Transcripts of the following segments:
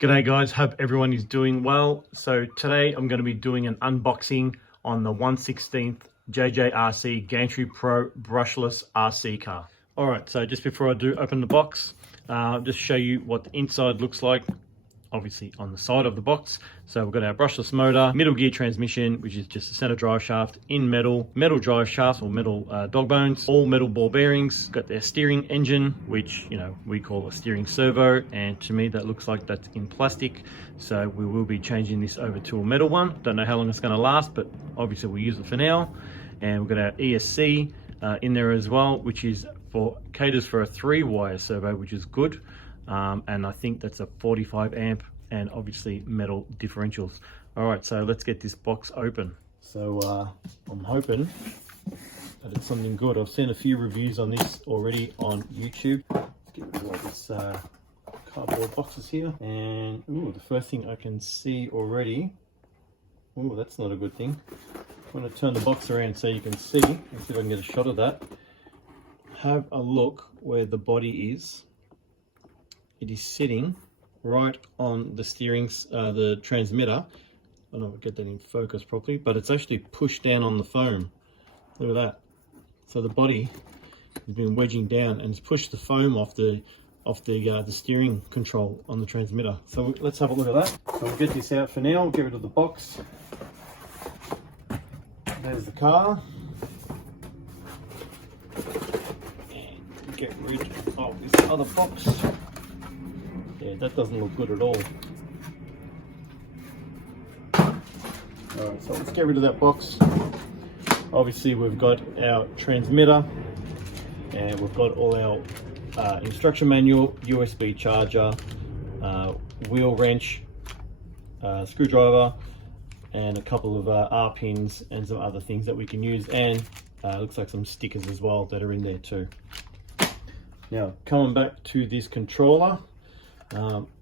G'day guys, hope everyone is doing well. So today I'm going to be doing an unboxing on the 1/16 jjRc Gantry Pro brushless RC car. Alright, so just before I do open the box, just show you what the inside looks like. Obviously on the side of the box. So we've got our brushless motor, middle gear transmission, which is just a center drive shaft in metal drive shafts or metal dog bones, all metal ball bearings. Got their steering engine, which we call a steering servo, and to me that looks like that's in plastic. So we will be changing this over to a metal one. Don't know how long it's going to last, but obviously we'll use it for now. And we've got our ESC in there as well, which is caters for a 3-wire servo, which is good. And I think that's a 45 amp and obviously metal differentials. All right, so let's get this box open. So I'm hoping that it's something good. I've seen a few reviews on this already on YouTube. Let's get rid of all this cardboard boxes here. And ooh, the first thing I can see already, ooh, that's not a good thing. I'm going to turn the box around so you can see. Let's see if I can get a shot of that. Have a look where the body is. It is sitting right on the the transmitter. I don't know if I get that in focus properly, but it's actually pushed down on the foam. Look at that. So the body has been wedging down and it's pushed the foam off the steering control on the transmitter. So let's have a look at that. So we'll get this out for now. We'll get rid of the box. There's the car. And get rid of this other box. Yeah, that doesn't look good at all. Alright, so let's get rid of that box. Obviously we've got our transmitter and we've got all our instruction manual, USB charger, wheel wrench, screwdriver, and a couple of R pins and some other things that we can use, and looks like some stickers as well that are in there too. Now coming back to this controller,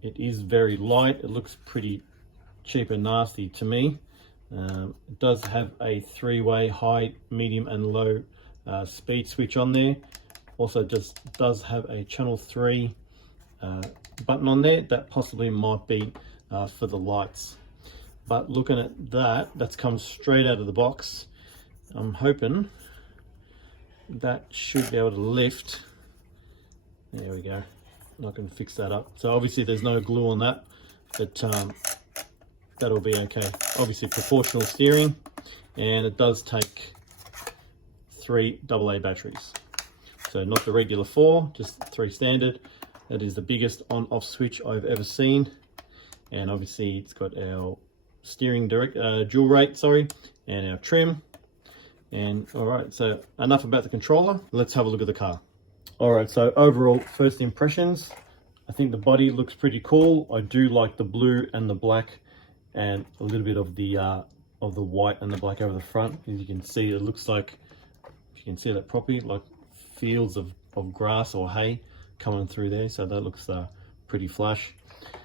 it is very light. It looks pretty cheap and nasty to me. It does have a 3-way high, medium and low speed switch on there. Also does have a channel 3 button on there that possibly might be for the lights. But looking at that, that's come straight out of the box. I'm hoping that should be able to lift. There we go. Not going to fix that up. So obviously there's no glue on that, but that'll be okay. Obviously proportional steering, and it does take 3 AA batteries. So not the regular 4, just 3 standard. That is the biggest on-off switch I've ever seen. And obviously it's got our steering dual rate, and our trim. And all right, so enough about the controller. Let's have a look at the car. All right, so overall first impressions, I think the body looks pretty cool. I do like the blue and the black and a little bit of the white and the black over the front. As you can see, it looks like, if you can see that properly, like fields of grass or hay coming through there. So that looks pretty flash.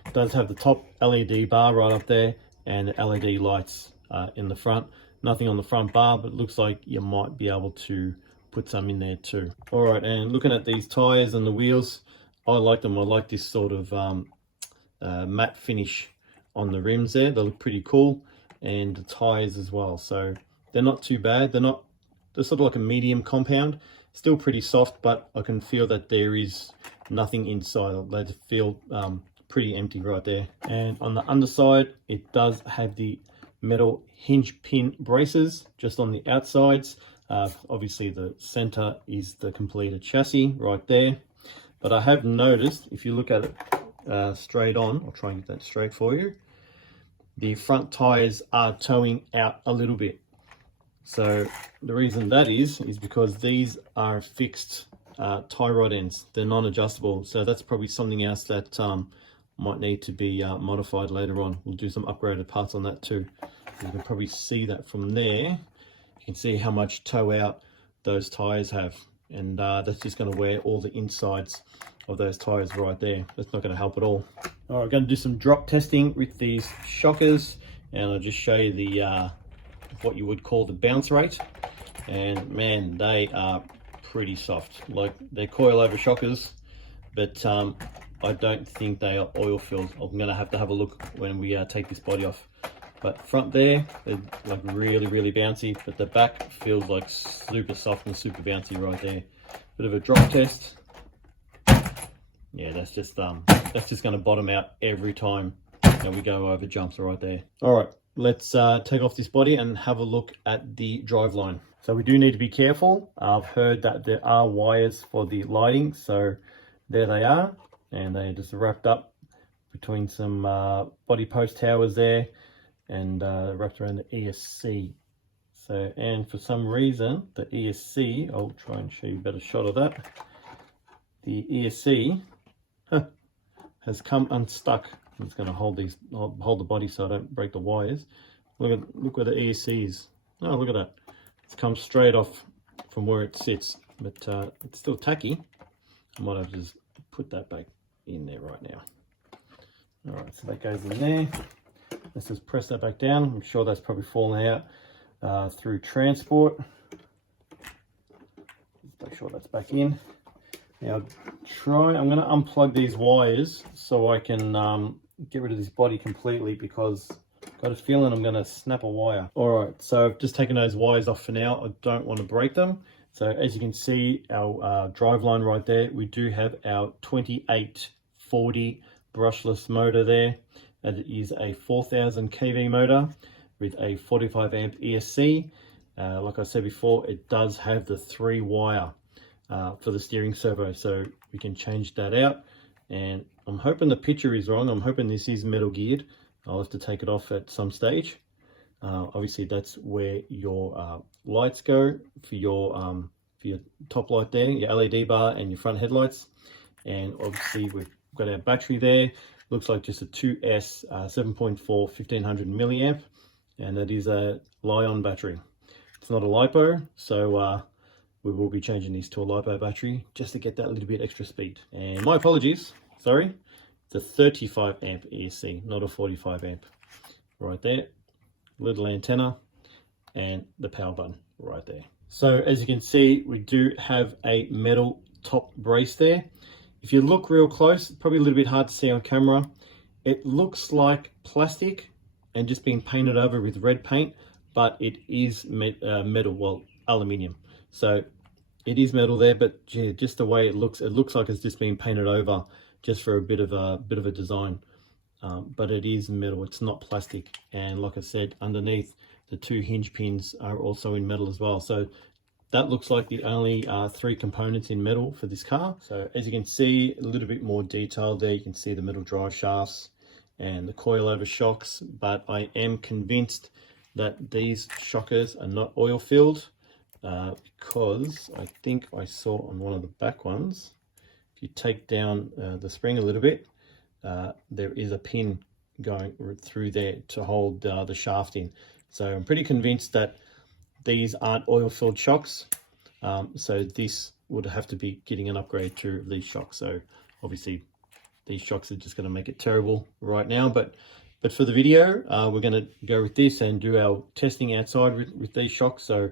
It does have the top LED bar right up there and the LED lights in the front. Nothing on the front bar, but it looks like you might be able to put some in there too. All right, and looking at these tires and the wheels, I like them. I like this sort of matte finish on the rims there. They look pretty cool, and the tires as well. So they're not too bad. They're sort of like a medium compound. Still pretty soft, but I can feel that there is nothing inside. They feel pretty empty right there. And on the underside, it does have the metal hinge pin braces just on the outsides. Obviously the center is the completed chassis right there, but I have noticed, if you look at it straight on, I'll try and get that straight for you, the front tires are toeing out a little bit. So the reason that is because these are fixed tie rod ends. They're non-adjustable, so that's probably something else that might need to be modified later on. We'll do some upgraded parts on that too. You can probably see that from there. You can see how much toe out those tires have, and that's just going to wear all the insides of those tires right there. That's not going to help at all. All right, I'm going to do some drop testing with these shockers, and I'll just show you the what you would call the bounce rate. And man, they are pretty soft. Like, they're coilover shockers, but I don't think they are oil filled. I'm gonna have to have a look when we take this body off. But front there, they're like really bouncy, but the back feels like super soft and super bouncy right there. Bit of a drop test. Yeah, that's just gonna bottom out every time that we go over jumps right there. All right, let's take off this body and have a look at the drive line. So we do need to be careful. I've heard that there are wires for the lighting, so there they are, and they're just wrapped up between some body post towers there, and wrapped around the ESC. So, and for some reason, the ESC, I'll try and show you a better shot of that. The ESC has come unstuck. It's going to hold the body so I don't break the wires. Look where the ESC is. Oh, look at that. It's come straight off from where it sits, but it's still tacky. I might have to just put that back in there right now. All right, so that goes in there. Let's just press that back down. I'm sure that's probably fallen out through transport. Just make sure that's back in. Now I'm going to unplug these wires so I can get rid of this body completely, because I've got a feeling I'm going to snap a wire. All right, so I've just taken those wires off for now. I don't want to break them. So as you can see, our drive line right there, we do have our 2840 brushless motor there. That is a 4000 kV motor with a 45 amp ESC. Like I said before, it does have the 3-wire for the steering servo, so we can change that out. And I'm hoping the picture is wrong. I'm hoping this is metal geared. I'll have to take it off at some stage. Obviously that's where your lights go for your top light there, your LED bar and your front headlights. And obviously we've got our battery there. Looks like just a 2S 7.4 1500 milliamp, and that is a Li-ion battery. It's not a LiPo, so we will be changing this to a LiPo battery just to get that little bit extra speed. And my apologies, sorry, it's a 35 amp ESC, not a 45 amp. Right there, little antenna and the power button right there. So as you can see, we do have a metal top brace there. If you look real close, probably a little bit hard to see on camera, it looks like plastic and just being painted over with red paint, but it is metal, well, aluminium. So it is metal there, but yeah, just the way it looks like it's just being painted over just for a bit of a design. But it is metal, it's not plastic. And like I said, underneath the 2 hinge pins are also in metal as well. So that looks like the only 3 components in metal for this car. So as you can see, a little bit more detail there. You can see the metal drive shafts and the coilover shocks, but I am convinced that these shockers are not oil filled, because I think I saw on one of the back ones, if you take down the spring a little bit, there is a pin going through there to hold the shaft in. So I'm pretty convinced that these aren't oil filled shocks. So this would have to be getting an upgrade to these shocks. So obviously these shocks are just going to make it terrible right now, but for the video, we're going to go with this and do our testing outside with these shocks. So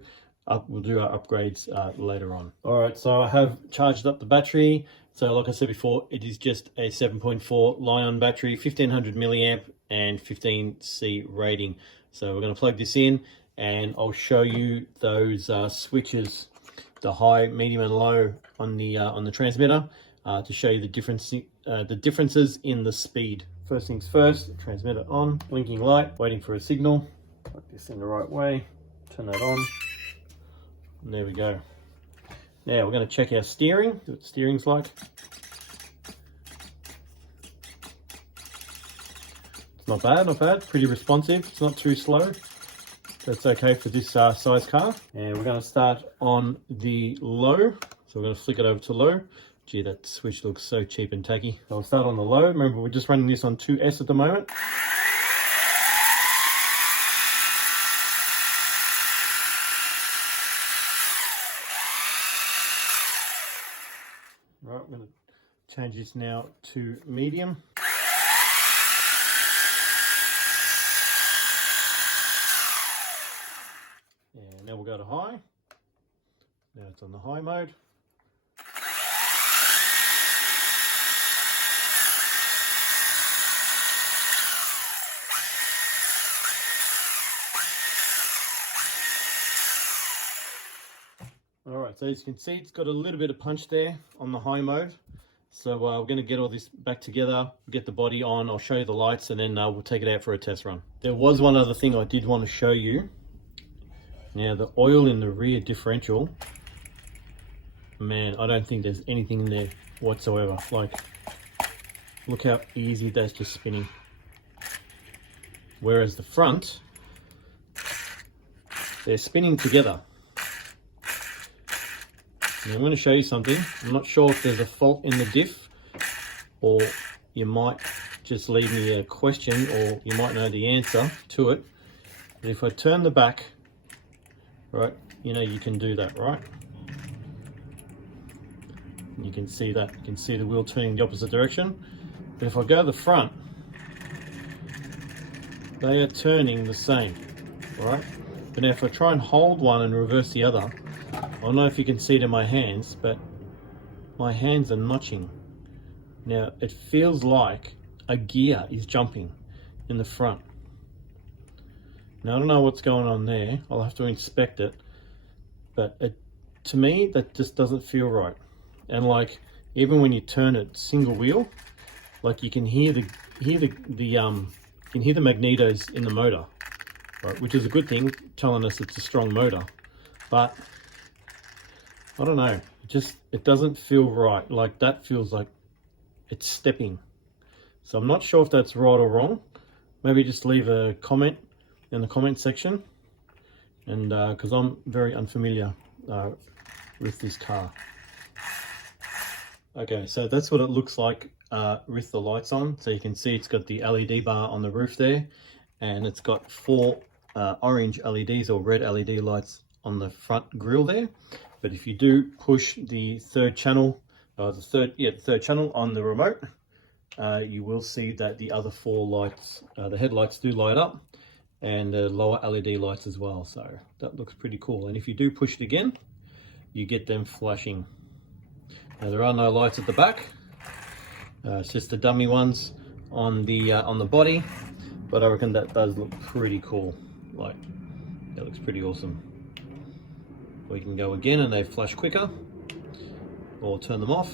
we'll do our upgrades later on. All right, so I have charged up the battery. So like I said before, it is just a 7.4 Li-ion battery, 1500 milliamp and 15C rating. So we're going to plug this in and I'll show you those switches, the high, medium and low on the transmitter, to show you the differences in the speed. First things first, transmitter on, blinking light, waiting for a signal. Plug this in the right way, turn that on, and there we go. Now we're going to check our steering, see what the steering's like. It's not bad, pretty responsive. It's not too slow. That's okay for this size car. And we're going to start on the low. So we're going to flick it over to low. Gee, that switch looks so cheap and tacky. So I'll start on the low. Remember, we're just running this on 2S at the moment. Right, I'm going to change this now to medium. And now we'll go to high. Now it's on the high mode. Alright, so as you can see, it's got a little bit of punch there on the high mode. So we're going to get all this back together, get the body on, I'll show you the lights, and then we'll take it out for a test run. There was one other thing I did want to show you. Now the oil in the rear differential, man, I don't think there's anything in there whatsoever. Like, look how easy that's just spinning. Whereas the front, they're spinning together. Now I'm going to show you something. I'm not sure if there's a fault in the diff, or you might just leave me a question, or you might know the answer to it. But if I turn the back, right, you know, you can do that, right? You can see that. You can see the wheel turning the opposite direction. But if I go to the front, they are turning the same, right? But now if I try and hold one and reverse the other, I don't know if you can see it in my hands, but my hands are notching. Now it feels like a gear is jumping in the front. Now I don't know what's going on there. I'll have to inspect it, but to me that just doesn't feel right. And like, even when you turn it single wheel, like you can hear the magnetos in the motor, right? Which is a good thing, telling us it's a strong motor. But I don't know, it doesn't feel right. Like, that feels like it's stepping. So I'm not sure if that's right or wrong. Maybe just leave a comment in the comment section, and because I'm very unfamiliar with this car. Okay, so that's what it looks like with the lights on. So you can see it's got the LED bar on the roof there, and it's got 4 orange LEDs or red LED lights on the front grille there. But if you do push the third channel, the third channel on the remote, you will see that the other 4 lights, the headlights do light up, and the lower LED lights as well. So that looks pretty cool. And if you do push it again, you get them flashing. Now there are no lights at the back. It's just the dummy ones on the body, but I reckon that does look pretty cool. Like, that looks pretty awesome. We can go again and they flash quicker, or turn them off.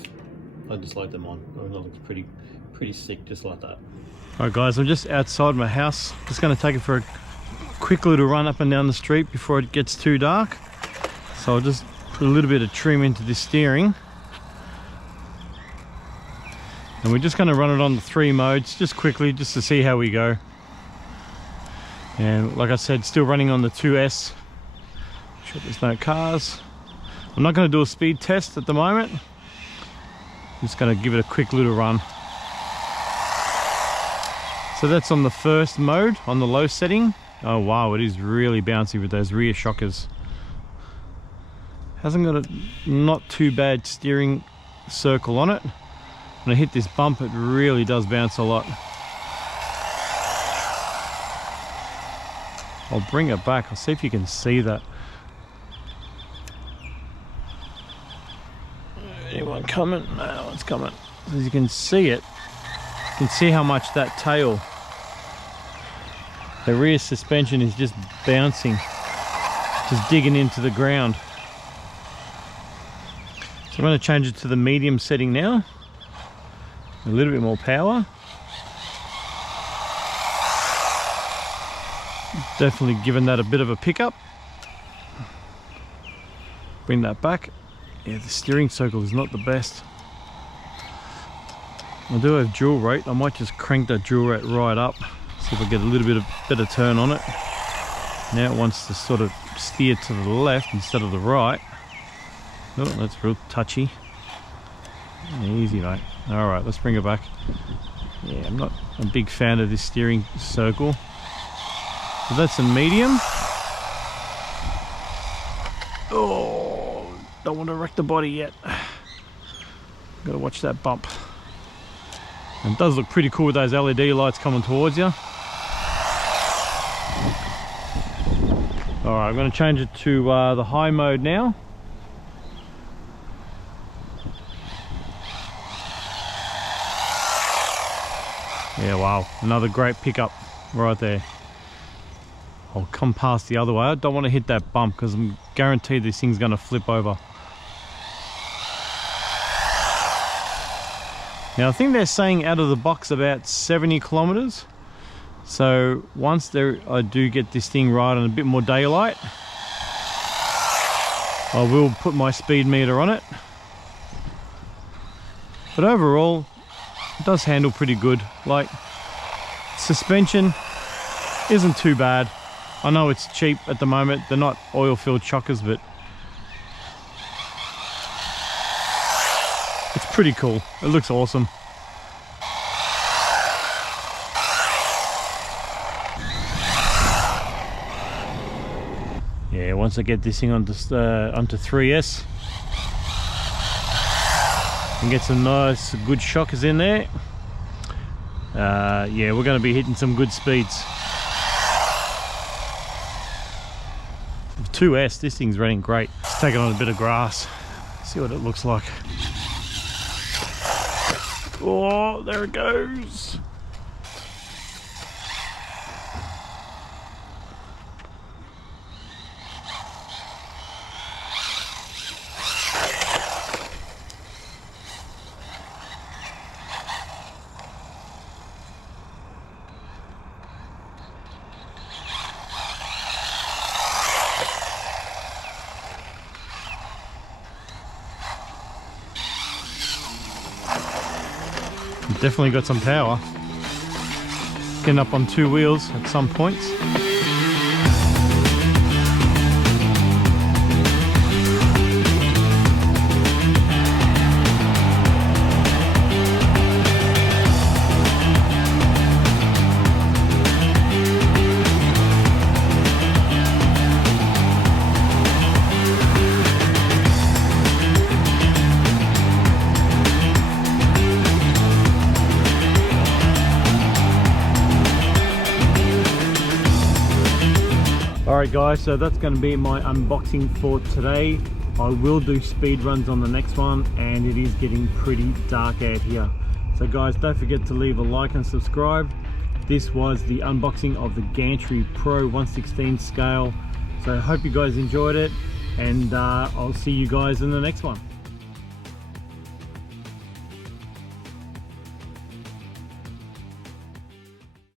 I just like them on. I think that looks pretty sick, just like that. Alright guys, I'm just outside my house. Just going to take it for a quick little run up and down the street before it gets too dark. So I'll just put a little bit of trim into this steering. And we're just going to run it on the 3 modes, just quickly, just to see how we go. And like I said, still running on the 2S. Sure there's no cars. I'm not going to do a speed test at the moment. I'm just going to give it a quick little run. So that's on the first mode, on the low setting. Oh wow, it is really bouncy with those rear shockers. Hasn't got a not too bad steering circle on it. When I hit this bump, it really does bounce a lot. I'll bring it back. I'll see if you can see that. Anyone coming? No, it's coming. As you can see it, you can see how much that tail, the rear suspension is just bouncing, just digging into the ground. So I'm going to change it to the medium setting now. A little bit more power. Definitely giving that a bit of a pickup. Bring that back. Yeah, the steering circle is not the best. I do have dual rate. I might just crank that dual rate right up. See if I get a little bit of better turn on it. Now it wants to sort of steer to the left instead of the right. Oh, that's real touchy. Easy, mate. Alright, let's bring it back. Yeah, I'm not a big fan of this steering circle. So that's a medium. Oh, don't want to wreck the body yet. Gotta watch that bump. And it does look pretty cool with those LED lights coming towards you. Alright, I'm going to change it to the high mode now. Yeah, wow, another great pickup right there. I'll come past the other way. I don't want to hit that bump because I'm guaranteed this thing's going to flip over. Now I think they're saying out of the box about 70 kilometers. So once I do get this thing right on a bit more daylight, I will put my speed meter on it. But overall, it does handle pretty good. Like, suspension isn't too bad. I know it's cheap at the moment. They're not oil-filled chockers, but it's pretty cool. It looks awesome. Yeah, once I get this thing onto 3S and get some nice, good shockers in there, yeah, we're going to be hitting some good speeds. 2S, this thing's running great. Let's take it on a bit of grass, see what it looks like. Oh, there it goes. Definitely got some power. Getting up on 2 wheels at some points. Alright guys, so that's going to be my unboxing for today. I will do speed runs on the next one, and it is getting pretty dark out here. So guys, don't forget to leave a like and subscribe. This was the unboxing of the Gantry Pro 1/16 scale. So I hope you guys enjoyed it, and I'll see you guys in the next one.